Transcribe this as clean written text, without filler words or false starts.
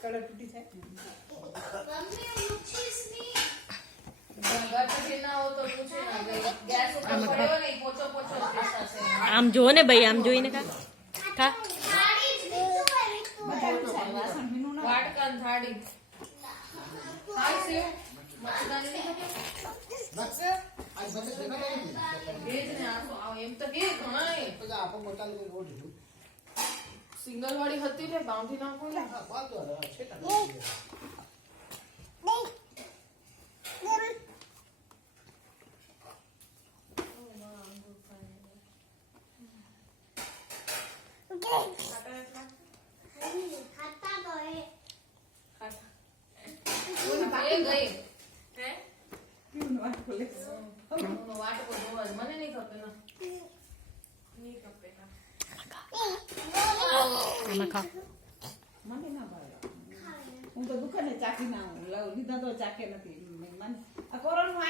Colour તૂટી જાય આમ જો ને ભાઈ, આમ જોઈને ખા ખા. વાટકા થાળી હાય સેવ મતદાન ની એમ તો કે ઘણા સિંગલ વાળી હતી ને બાઉન્ડ્રી નાખો મને નહીં ખપે ના આમાં ખા. મને ના ભાવે હું તો દુકાને ચાખી ના લીધા તો ચાકે નથી મને